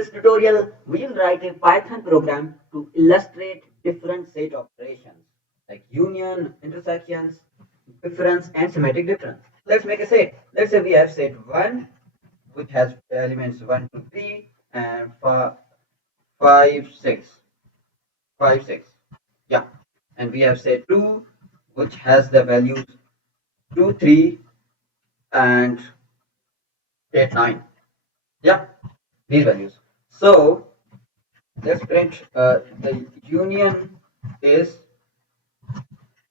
this tutorial, we will write a Python program to illustrate different set operations like union, intersections, difference, and symmetric difference. Let's make a set. Let's say we have set 1, which has elements 1, 2, 3, and 5, 6. 5, 6. Yeah. And we have set 2, which has the values 2, 3, and 8, 9. Yeah, these values. So let's print is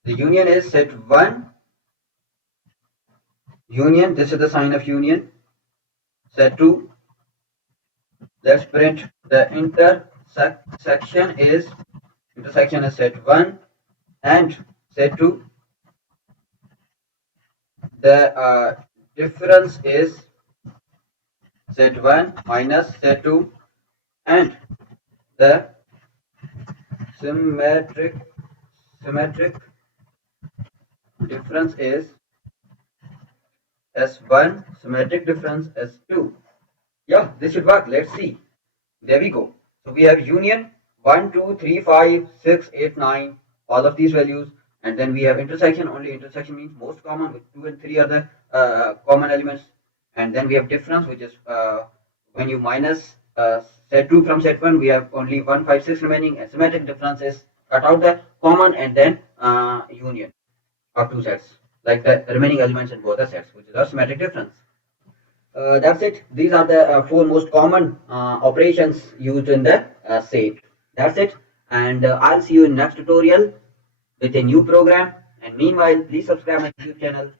the union is set 1 union. This is the sign of union. Set 2. Let's print the intersection is set 1 and set 2. The difference is set 1 minus set 2, and the symmetric difference is S1, symmetric difference S2. Yeah, this should work. Let's see. There we go. So we have union 1, 2, 3, 5, 6, 8, 9, all of these values. And then we have intersection. Only intersection means most common, with 2 and 3 are the common elements. And then we have difference, which is when you minus set 2 from set 1, we have only 1, 5, 6 remaining. And symmetric difference is cut out the common and then union of two sets, like the remaining elements in both the sets, which is our symmetric difference. That's it. These are the four most common operations used in the set. That's it. And I'll see you in next tutorial with a new program. And meanwhile, please subscribe my YouTube channel